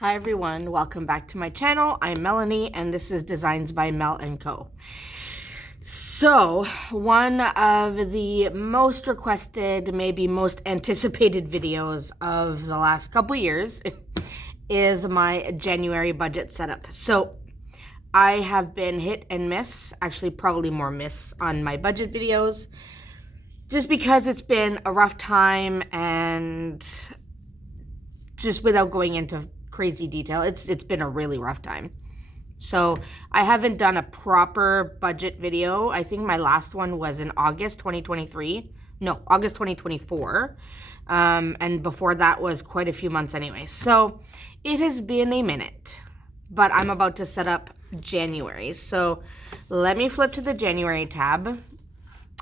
Hi everyone, welcome back to my channel. I'm Melanie and this is Designs by Mel & Co. So, one of the most requested, maybe most anticipated videos of the last couple years is my January budget setup. So, I have been hit and miss, actually probably more miss on my budget videos, just because it's been a rough time and just without going into crazy detail, it's been a really rough time. So I haven't done a proper budget video. I think my last one was in August 2023. No, August 2024. And before that was quite a few months anyway. So it has been a minute, but I'm about to set up January. So let me flip to the January tab.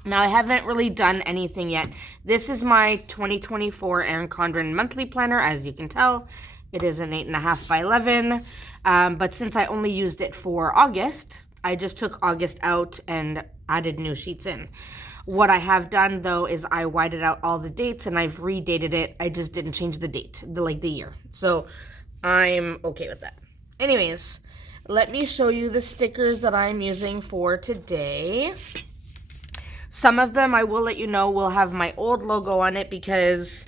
Now, I haven't really done anything yet. This is my 2024 Erin Condren monthly planner. As you can tell, it is an 8.5 by 11. But since I only used it for August, I just took August out and added new sheets in. What I have done, though, is I whited out all the dates and I've redated it. I just didn't change the date, the year. So I'm okay with that. Anyways, let me show you the stickers that I'm using for today. Some of them, I will let you know, will have my old logo on it because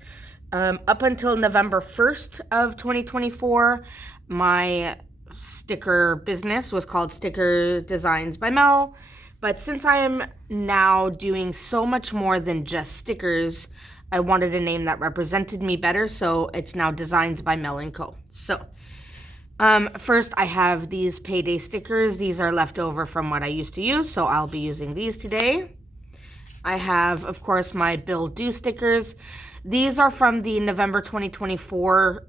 up until November 1st of 2024, my sticker business was called Sticker Designs by Mel. But since I am now doing so much more than just stickers, I wanted a name that represented me better, so it's now Designs by Mel & Co. So, first I have these payday stickers. These are left over from what I used to use, so I'll be using these today. I have, of course, my Bill Due stickers. These are from the November 2024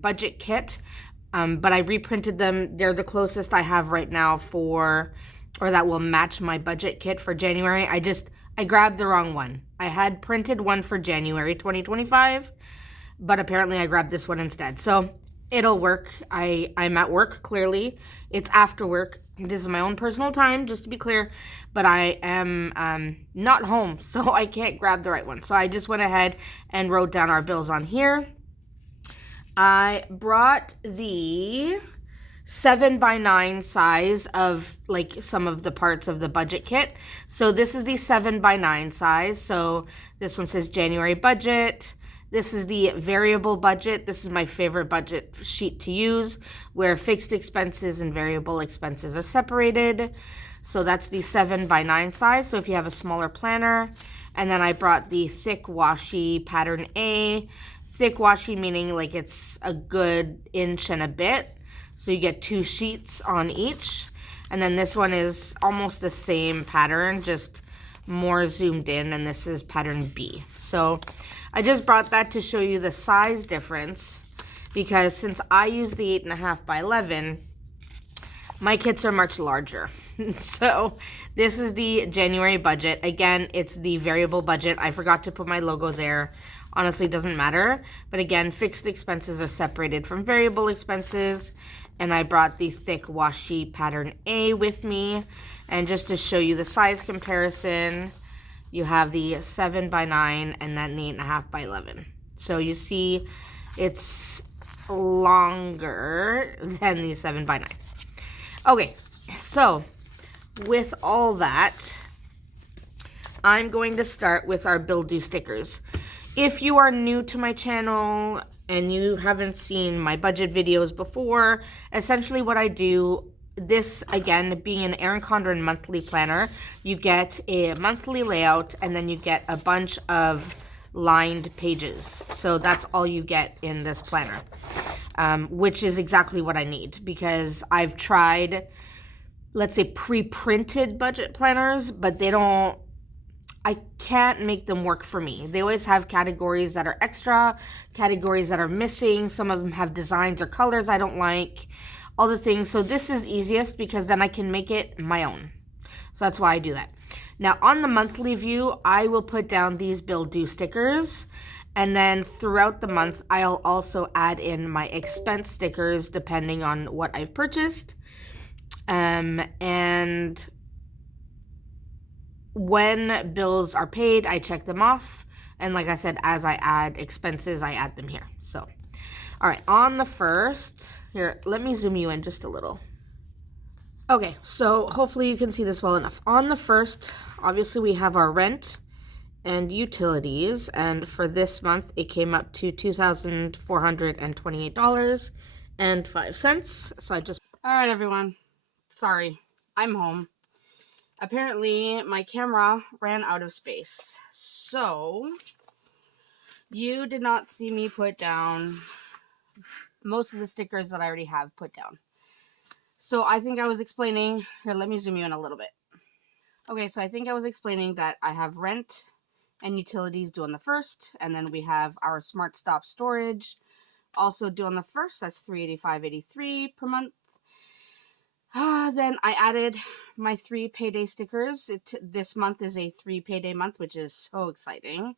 budget kit, but I reprinted them. They're the closest I have right now or that will match my budget kit for January. I grabbed the wrong one. I had printed one for January 2025, but apparently I grabbed this one instead. So it'll work. I'm at work, clearly. It's after work. This is my own personal time, just to be clear, but I am not home, so I can't grab the right one. So I just went ahead and wrote down our bills on here. I brought the 7x9 size of some of the parts of the budget kit. So this is the 7x9 size. So this one says January budget. This is the variable budget. This is my favorite budget sheet to use, where fixed expenses and variable expenses are separated. So that's the 7x9 size. So if you have a smaller planner. And then I brought the thick washi pattern A. Thick washi meaning it's a good inch and a bit. So you get 2 sheets on each. And then this one is almost the same pattern, just more zoomed in. And this is pattern B. So I just brought that to show you the size difference, because since I use the 8.5 by 11, my kits are much larger. So this is the January budget. Again, it's the variable budget. I forgot to put my logo there. Honestly, it doesn't matter. But again, fixed expenses are separated from variable expenses. And I brought the thick washi pattern A with me. And just to show you the size comparison, you have the 7x9 and then the 8.5 by 11. So you see it's longer than the 7x9. Okay, so with all that, I'm going to start with our Bill Due stickers. If you are new to my channel and you haven't seen my budget videos before, essentially what I do, this, again, being an Erin Condren monthly planner, you get a monthly layout and then you get a bunch of lined pages. So that's all you get in this planner, which is exactly what I need, because I've tried, let's say, pre-printed budget planners, but I can't make them work for me. They always have categories that are extra, categories that are missing. Some of them have designs or colors I don't like. All the things. So this is easiest because then I can make it my own. So that's why I do that. Now on the monthly view, I will put down these Bill Due stickers. And then throughout the month, I'll also add in my expense stickers depending on what I've purchased. And when bills are paid, I check them off. And like I said, as I add expenses, I add them here. So All right, on the 1st, here, let me zoom you in just a little. Okay, so hopefully you can see this well enough. On the 1st, obviously we have our rent and utilities, and for this month it came up to $2,428.05. So I just... All right, everyone. Sorry, I'm home. Apparently, my camera ran out of space. So, you did not see me put down most of the stickers that I already have put down. So, I think I was explaining... Here, let me zoom you in a little bit. Okay, so I think I was explaining that I have rent and utilities due on the 1st, and then we have our Smart Stop storage also due on the 1st. That's $385.83 per month. Then I added my 3 payday stickers. This month is a 3 payday month, which is so exciting.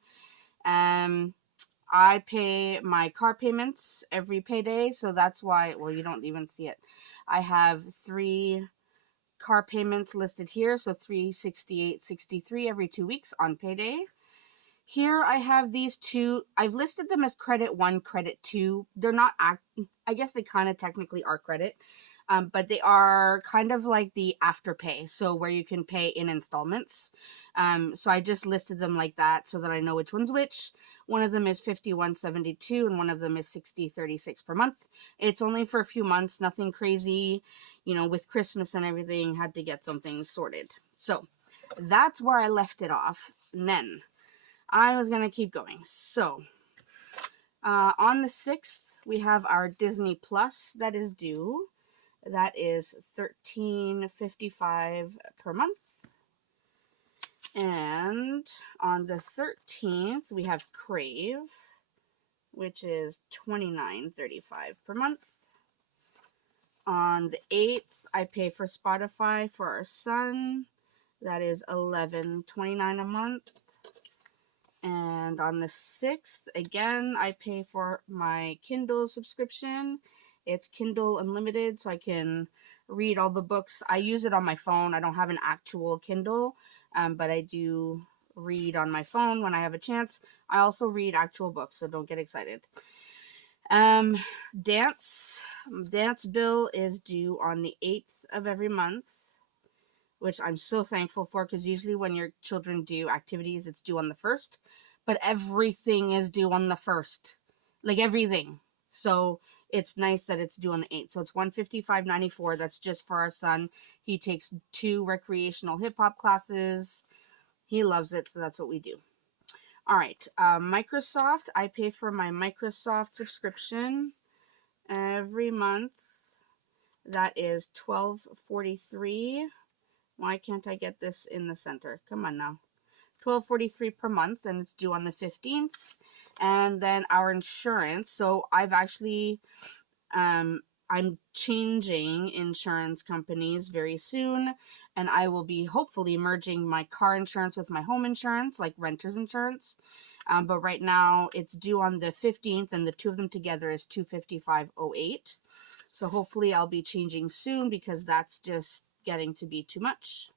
I pay my car payments every payday, so that's why, well, you don't even see it. I have 3 car payments listed here, so $368.63 every 2 weeks on payday. Here I have these 2. I've listed them as credit 1, credit 2. They're not, I guess they kind of technically are credit. But they are kind of like the afterpay, so where you can pay in installments. So I just listed them like that so that I know which one's which. One of them is $51.72 and one of them is $60.36 per month. It's only for a few months, nothing crazy. You know, with Christmas and everything, had to get some things sorted. So that's where I left it off. And then I was gonna keep going. So on the 6th, we have our Disney Plus that is due. That is $13.55 per month. And on the 13th, we have Crave, which is $29.35 per month. On the 8th, I pay for Spotify for our son. That is $11.29 a month. And on the 6th, again, I pay for my Kindle subscription. It's Kindle Unlimited, so I can read all the books. I use it on my phone. I don't have an actual Kindle, but I do read on my phone when I have a chance. I also read actual books, so don't get excited. Dance bill is due on the 8th of every month, which I'm so thankful for, because usually when your children do activities, it's due on the 1st, but everything is due on the 1st, like everything. So it's nice that it's due on the 8th. So it's $155.94. That's just for our son. He takes 2 recreational hip-hop classes. He loves it, so that's what we do. All right, Microsoft. I pay for my Microsoft subscription every month. That is $12.43. Why can't I get this in the center? Come on now. $12.43 per month, and it's due on the 15th. And then our insurance. So I've actually, I'm changing insurance companies very soon, and I will be hopefully merging my car insurance with my home insurance, like renter's insurance. But right now it's due on the 15th, and the 2 of them together is $255.08. So hopefully I'll be changing soon, because that's just getting to be too much.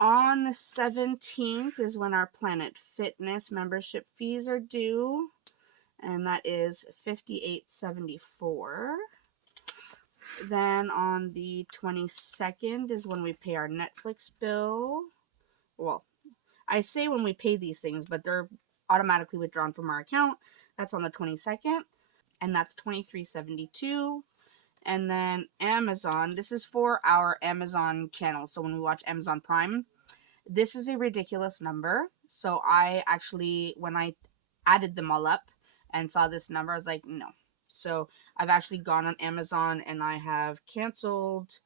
On the 17th is when our Planet Fitness membership fees are due, and that is $58.74. Then on the 22nd is when we pay our Netflix bill. Well, I say when we pay these things, but they're automatically withdrawn from our account. That's on the 22nd, and that's $23.72. And then Amazon, this is for our Amazon channel. So when we watch Amazon Prime, this is a ridiculous number. So I actually, when I added them all up and saw this number, I was like, no. So I've actually gone on Amazon and I have canceled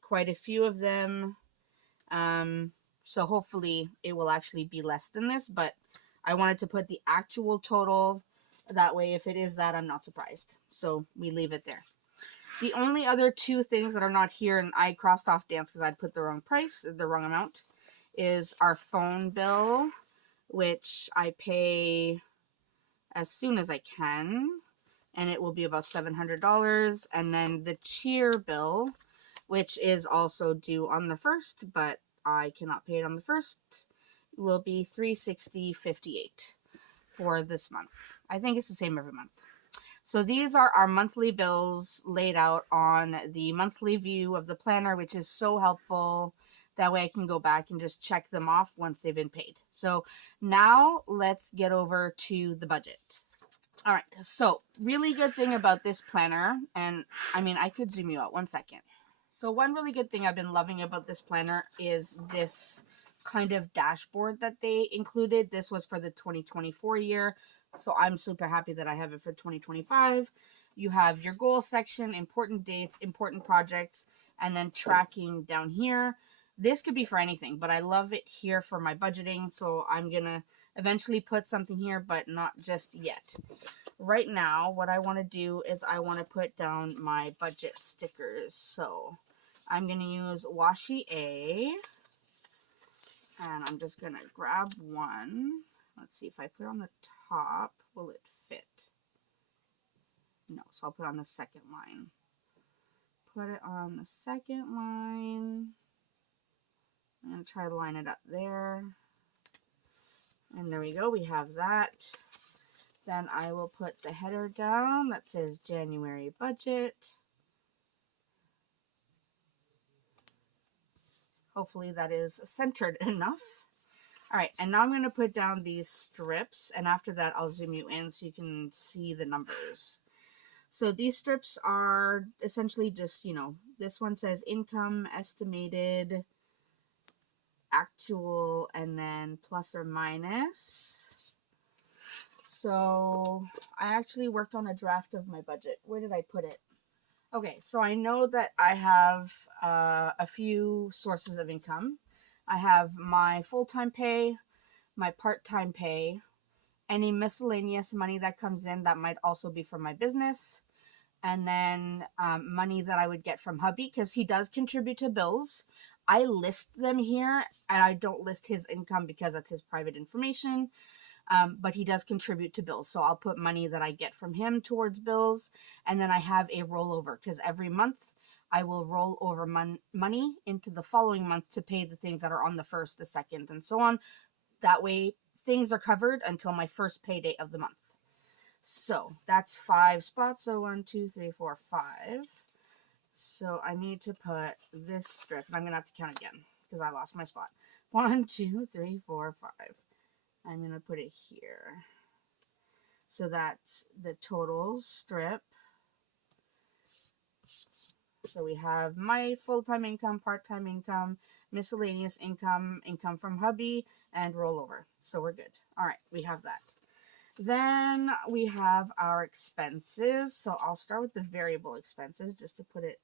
quite a few of them. So hopefully it will actually be less than this, but I wanted to put the actual total. That way, if it is that, I'm not surprised. So we leave it there. The only other 2 things that are not here, and I crossed off dance because I'd put the wrong price, the wrong amount, is our phone bill, which I pay as soon as I can, and it will be about $700. And then the cheer bill, which is also due on the 1st, but I cannot pay it on the 1st, will be $360.58 for this month. I think it's the same every month. So these are our monthly bills laid out on the monthly view of the planner, which is so helpful. That way I can go back and just check them off once they've been paid. So now let's get over to the budget. All right, so really good thing about this planner, and I mean, I could zoom you out 1 second. So one really good thing I've been loving about this planner is this kind of dashboard that they included. This was for the 2024 year, so I'm super happy that I have it for 2025. You have your goal section, important dates, important projects, and then tracking down here. This could be for anything, but I love it here for my budgeting, so I'm gonna eventually put something here, but not just yet. Right now, what I want to do is I want to put down my budget stickers. So I'm going to use washi A, and I'm just going to grab one. Let's see if I put it on the top, will it fit? No, so I'll put it on the second line. Put it on the second line. I'm going to try to line it up there. And there we go, we have that. Then I will put the header down that says January budget. Hopefully that is centered enough. All right, and now I'm going to put down these strips, and after that I'll zoom you in so you can see the numbers. So these strips are essentially just, you know, this one says income, estimated, actual, and then plus or minus. So I actually worked on a draft of my budget. Where did I put it? Okay, so I know that I have a few sources of income. I have my full-time pay, my part-time pay, any miscellaneous money that comes in that might also be from my business, and then money that I would get from hubby because he does contribute to bills. I list them here, and I don't list his income because that's his private information. But he does contribute to bills. So I'll put money that I get from him towards bills. And then I have a rollover because every month I will roll over money into the following month to pay the things that are on the first, the second, and so on. That way things are covered until my first payday of the month. So that's 5 spots. So 1, 2, 3, 4, 5. So I need to put this strip, and I'm going to have to count again because I lost my spot. 1, 2, 3, 4, 5. I'm going to put it here. So that's the total strip. So we have my full-time income, part-time income, miscellaneous income, income from hubby, and rollover. So we're good. All right, we have that. Then we have our expenses. So I'll start with the variable expenses just to put it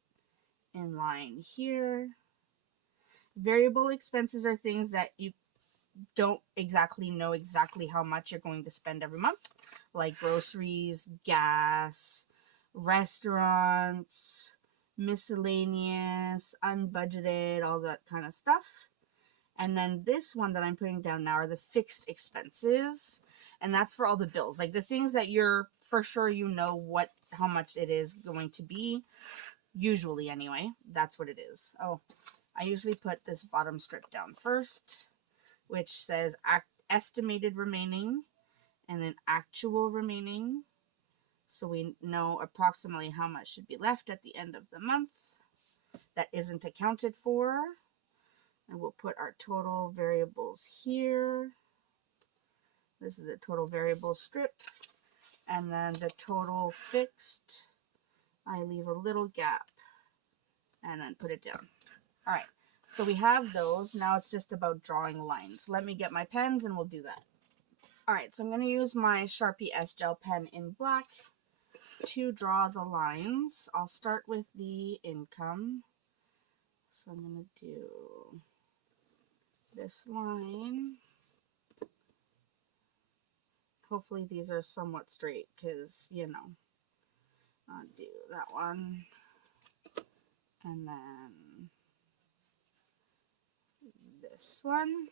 in line here. Variable expenses are things that you don't exactly know exactly how much you're going to spend every month, like groceries, gas, restaurants, miscellaneous, unbudgeted, all that kind of stuff. And then this one that I'm putting down now are the fixed expenses, and that's for all the bills, like the things that you're for sure you know how much it is going to be, usually anyway. That's what it is. Oh, I usually put this bottom strip down first, which says estimated remaining and then actual remaining. So we know approximately how much should be left at the end of the month that isn't accounted for. And we'll put our total variables here. This is the total variable strip. And then the total fixed, I leave a little gap and then put it down. All right. So we have those. Now it's just about drawing lines. Let me get my pens and we'll do that. All right, so I'm going to use my Sharpie S-Gel pen in black to draw the lines. I'll start with the income. So I'm going to do this line. Hopefully these are somewhat straight because, you know, I'll do that one. And then this one.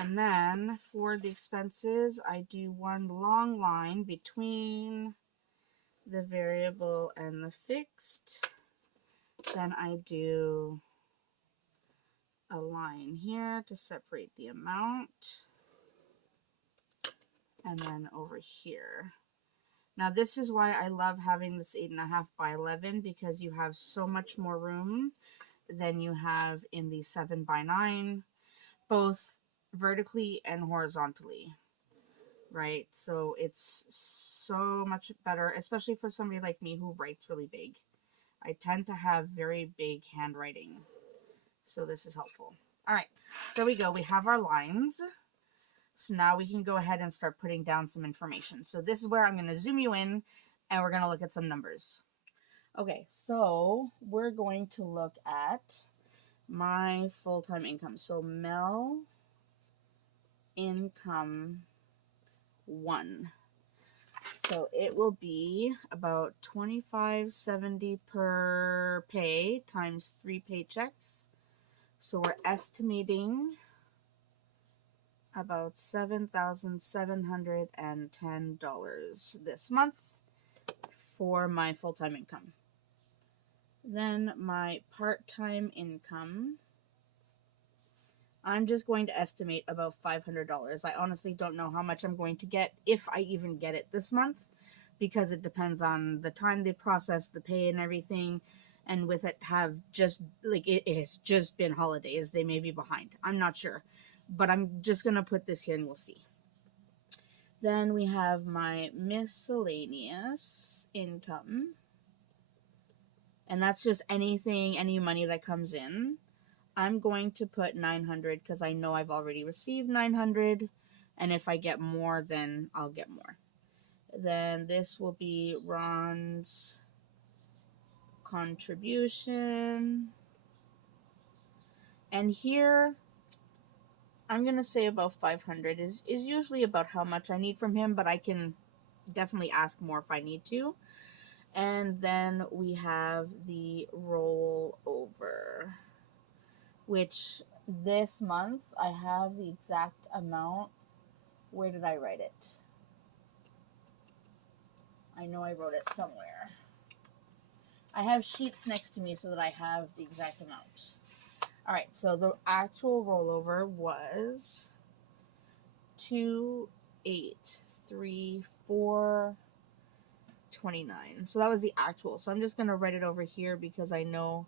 And then for the expenses, I do one long line between the variable and the fixed. Then I do a line here to separate the amount. And then over here. Now this is why I love having this 8.5 by 11, because you have so much more room than you have in the 7 by 9, both vertically and horizontally, right? So it's so much better, especially for somebody like me who writes really big. I tend to have very big handwriting, so this is helpful. All right, so there we go. We have our lines. So now we can go ahead and start putting down some information. So this is where I'm going to zoom you in, and we're going to look at some numbers. Okay, so we're going to look at my full-time income. So Mel income 1. So it will be about $25.70 per pay times 3 paychecks. So we're estimating about $7,710 this month for my full-time income. Then my part-time income, I'm just going to estimate about $500. I honestly don't know how much I'm going to get, if I even get it this month, because it depends on the time they process the pay and everything. And with it have just, like, it has just been holidays, they may be behind. I'm not sure. But I'm just going to put this here and we'll see. Then we have my miscellaneous income. And that's just anything, any money that comes in. I'm going to put 900 because I know I've already received 900. And if I get more, then I'll get more. Then this will be Ron's contribution. And here, I'm going to say about 500 is usually about how much I need from him, but I can definitely ask more if I need to. And then we have the rollover, which this month I have the exact amount. Where did I write it? I know I wrote it somewhere. I have sheets next to me so that I have the exact amount. All right, so the actual rollover was 2,834.29. So that was the actual. So I'm just going to write it over here because I know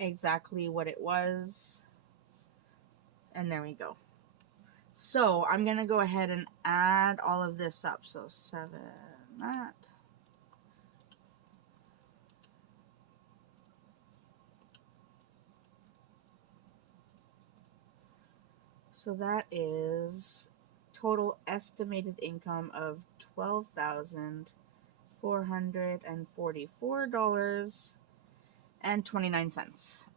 exactly what it was. And there we go. So I'm going to go ahead and add all of this up. So 7, that. So that is total estimated income of $12,444.29.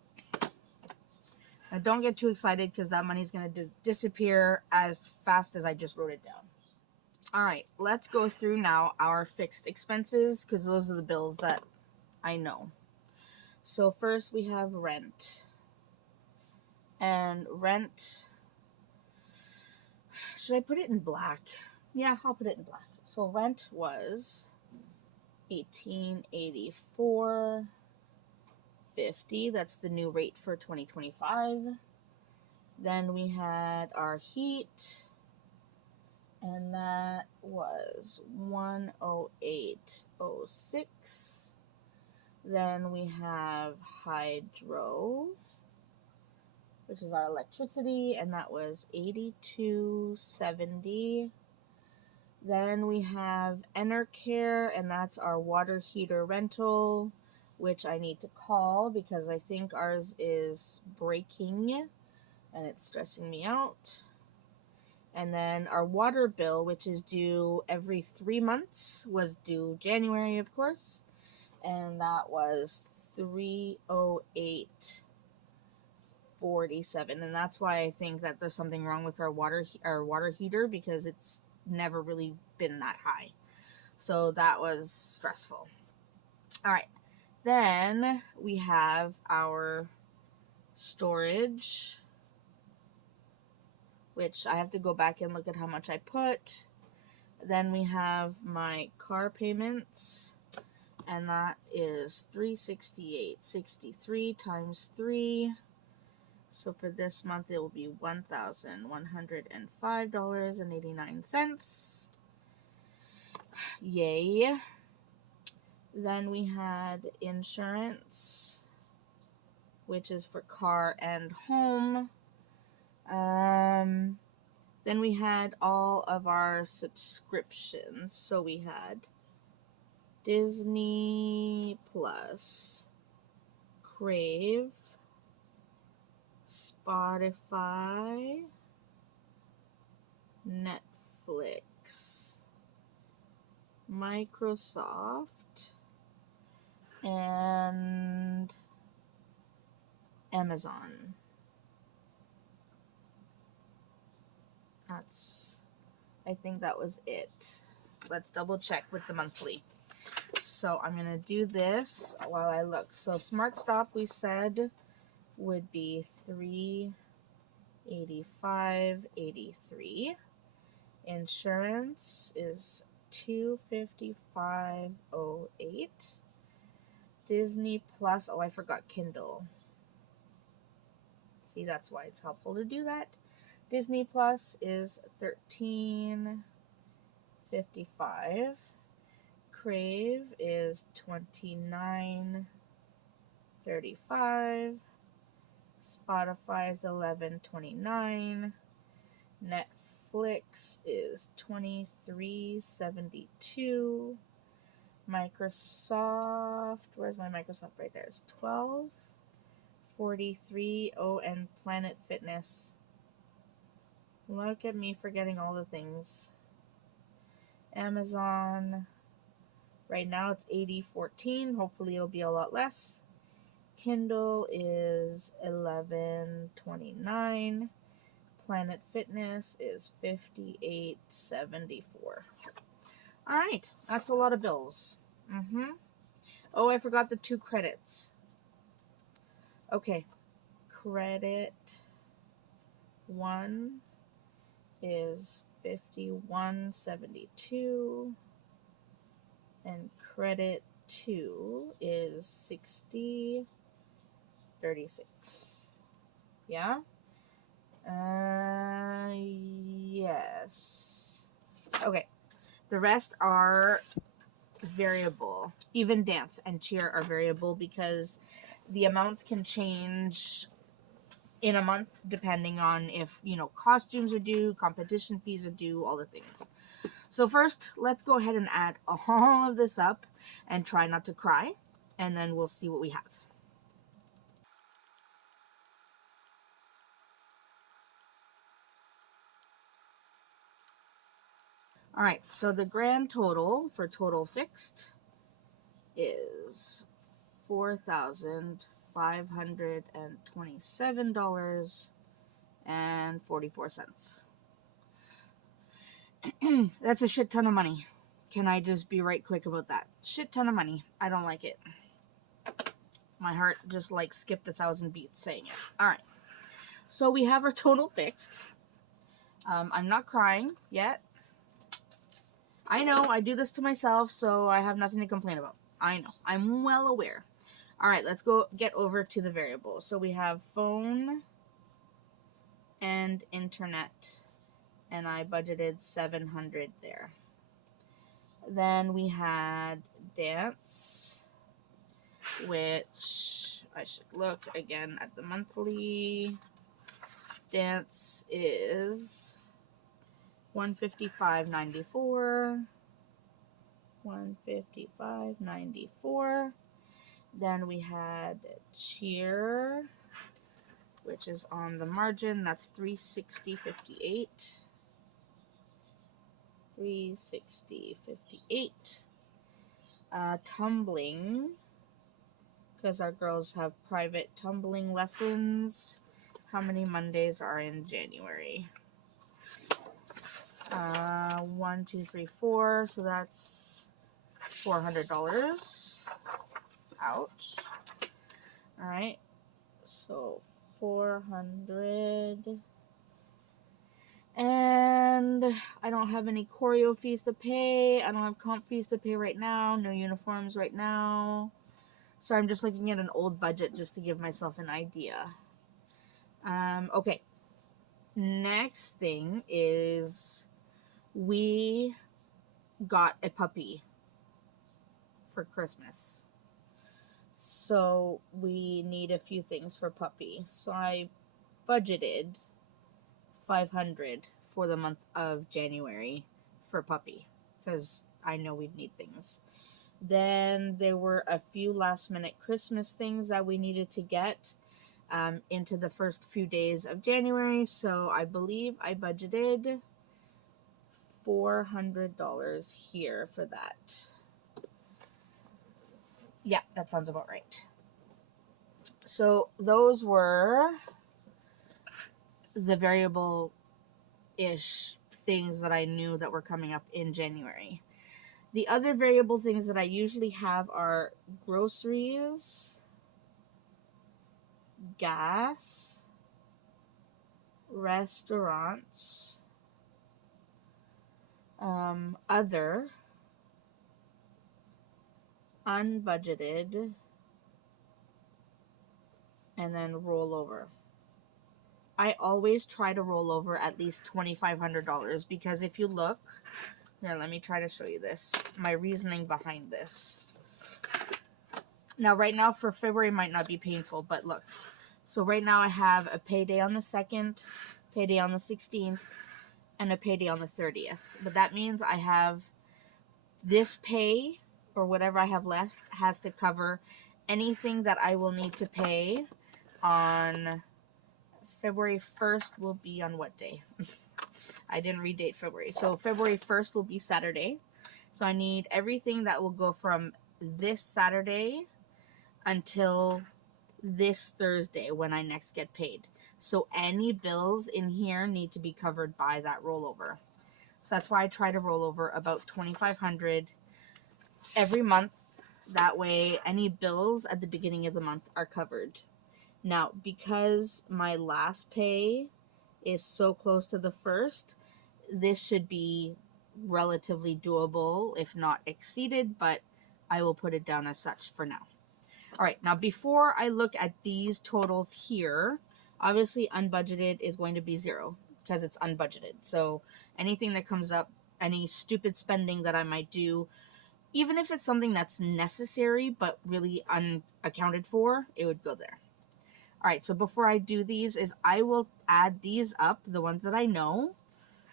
Now don't get too excited because that money's going to disappear as fast as I just wrote it down. All right, let's go through now our fixed expenses because those are the bills that I know. So first we have rent. And rent, should I put it in black? Yeah, I'll put it in black. So rent was $1,884.50. That's the new rate for 2025. Then we had our heat, and that was $108.06. Then we have hydro, which is our electricity, and that was $82.70. Then we have Enercare, and that's our water heater rental, which I need to call because I think ours is breaking and it's stressing me out. And then our water bill, which is due every 3 months, was due January, of course, and that was $308.47. And that's why I think that there's something wrong with our water heater, because it's never really been that high. So that was stressful. All right. Then we have our storage, which I have to go back and look at how much I put. Then we have my car payments, and that is $368.63 times 3. So for this month, it will be $1,105.89. Yay. Then we had insurance, which is for car and home. Then we had all of our subscriptions. So we had Disney Plus, Crave, Spotify, Netflix, Microsoft, and Amazon. I think that was it. Let's double check with the monthly. So I'm going to do this while I look. So Smart Stop, we said, would be $385.83. Insurance is $255.08. Disney Plus, oh, I forgot Kindle. See, that's why it's helpful to do that. Disney Plus is $13.55. Crave is $29.35. Spotify is $11.29. Netflix is $23.72. Microsoft, where's my Microsoft? Right there. It's $12.43. Oh, and Planet Fitness. Look at me forgetting all the things. Amazon, right now it's $80.14. Hopefully it'll be a lot less. Kindle is $11.29. Planet Fitness is $58.74. All right, that's a lot of bills. Oh, I forgot the 2 credits. Okay, credit 1 is $51.72, and credit 2 is $60.36. Yeah? Yes. Okay. The rest are variable. Even dance and cheer are variable because the amounts can change in a month depending on if, costumes are due, competition fees are due, all the things. So first, let's go ahead and add all of this up and try not to cry, and then we'll see what we have. All right, so the grand total for total fixed is $4,527.44. That's a shit ton of money. Can I just be right quick about that? Shit ton of money. I don't like it. My heart just skipped 1,000 beats saying it. All right. So we have our total fixed. I'm not crying yet. I know I do this to myself, so I have nothing to complain about. I know. I'm well aware. All right, let's go get over to the variables. So we have phone and internet, and I budgeted $700 there. Then we had dance, which I should look again at the monthly. Dance is $155.94. $155.94. Then we had cheer, which is on the margin. That's $360.58. $360.58. Tumbling, because our girls have private tumbling lessons. How many Mondays are in January? 1, 2, 3, 4. So that's $400. Ouch. All right. So 400. And I don't have any choreo fees to pay. I don't have comp fees to pay right now. No uniforms right now. So I'm just looking at an old budget just to give myself an idea. Okay. Next thing is we got a puppy for Christmas. So we need a few things for puppy. So I budgeted $500 for the month of January for puppy because I know we'd need things. Then there were a few last minute Christmas things that we needed to get into the first few days of January. So I believe I budgeted $400 here for that. Yeah, that sounds about right. So those were the variable-ish things that I knew that were coming up in January. The other variable things that I usually have are groceries, gas, restaurants, other, unbudgeted, and then rollover. I always try to roll over at least $2,500 because if you look, here, let me try to show you this, my reasoning behind this. Now, right now for February might not be painful, but look. So right now I have a payday on the 2nd, payday on the 16th, and a payday on the 30th. But that means I have this pay, or whatever I have left, has to cover anything that I will need to pay on February 1st will be on what day? I didn't redate February. So February 1st will be Saturday. So I need everything that will go from this Saturday until this Thursday when I next get paid. So any bills in here need to be covered by that rollover. So that's why I try to roll over about $2,500 every month. That way any bills at the beginning of the month are covered. Now, because my last pay is so close to the first, this should be relatively doable, if not exceeded, but I will put it down as such for now. All right, now before I look at these totals here, obviously unbudgeted is going to be 0 because it's unbudgeted. So anything that comes up, any stupid spending that I might do, even if it's something that's necessary but really unaccounted for, it would go there. All right, so before I do these is I will add these up, the ones that I know,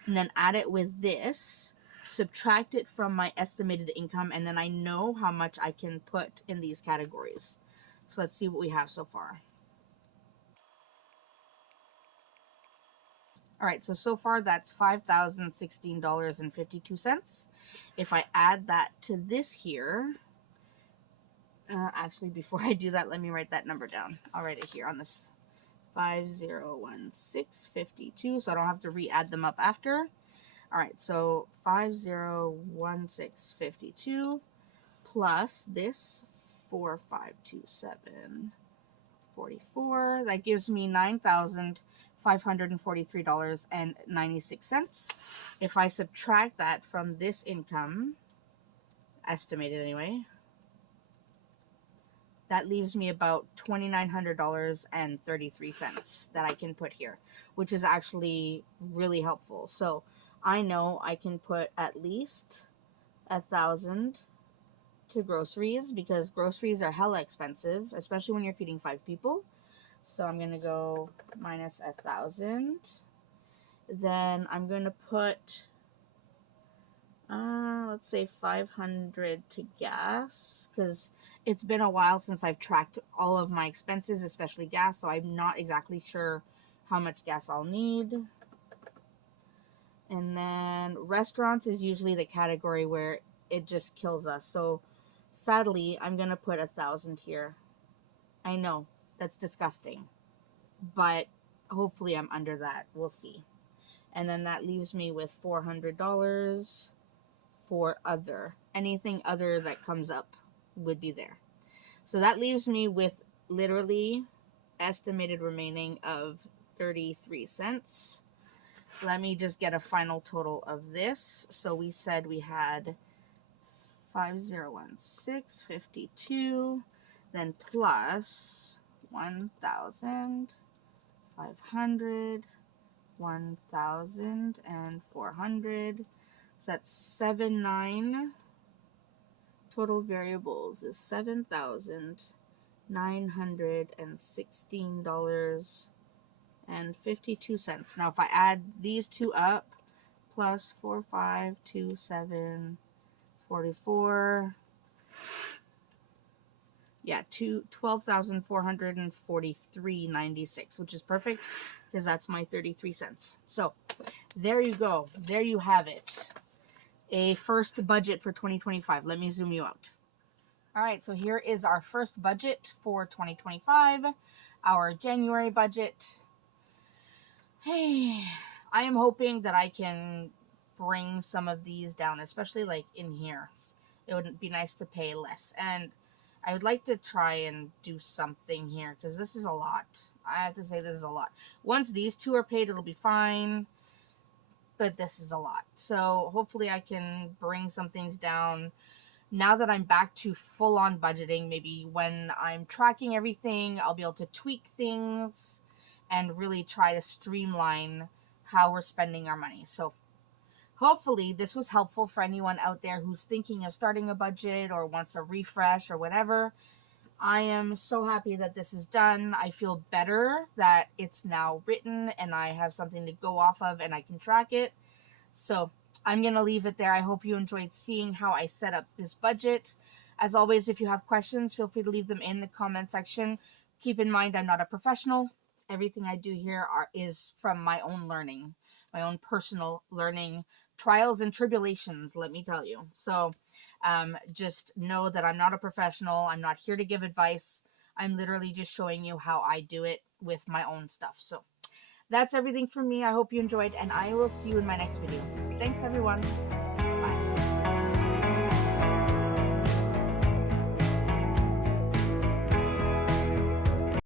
and then add it with this, subtract it from my estimated income, and then I know how much I can put in these categories. So let's see what we have so far. All right, so far that's $5,016.52. If I add that to this here, actually before I do that, let me write that number down. I'll write it here on this 501652, so I don't have to re-add them up after. All right, so 501652 plus this 4527.44, that gives me $9,543.96. If I subtract that from this income, estimated anyway, that leaves me about $2,900.33 that I can put here, which is actually really helpful. So I know I can put at least $1,000 to groceries because groceries are hella expensive, especially when you're feeding 5 people. So I'm gonna go minus 1,000. Then I'm gonna put let's say 500 to gas because it's been a while since I've tracked all of my expenses, especially gas, so I'm not exactly sure how much gas I'll need. And then restaurants is usually the category where it just kills us. So sadly, I'm going to put 1,000 here. I know, that's disgusting. But hopefully I'm under that. We'll see. And then that leaves me with $400 for other. Anything other that comes up would be there. So that leaves me with literally estimated remaining of 33 cents. Let me just get a final total of this. So we said we had 5016.52, then plus 1,500, 1,400, So that's 7,900. Total variables is $7,916.52. Now, if I add these two up, plus 4,527, 44. Yeah, 12,443.96, which is perfect because that's my 33 cents. So there you go. There you have it. A first budget for 2025. Let me zoom you out. All right, so here is our first budget for 2025, our January budget. Hey, I am hoping that I can bring some of these down, especially like in here. It would be nice to pay less. And I would like to try and do something here because this is a lot. I have to say this is a lot. Once these two are paid, it'll be fine. But this is a lot. So hopefully I can bring some things down. Now that I'm back to full-on budgeting, maybe when I'm tracking everything, I'll be able to tweak things and really try to streamline how we're spending our money. So hopefully this was helpful for anyone out there who's thinking of starting a budget or wants a refresh or whatever. I am so happy that this is done. I feel better that it's now written and I have something to go off of and I can track it. So I'm going to leave it there. I hope you enjoyed seeing how I set up this budget. As always, if you have questions, feel free to leave them in the comment section. Keep in mind, I'm not a professional. Everything I do here is from my own learning, my own personal learning, trials and tribulations, let me tell you. So just know that I'm not a professional. I'm not here to give advice. I'm literally just showing you how I do it with my own stuff. So that's everything from me. I hope you enjoyed, and I will see you in my next video. Thanks, everyone.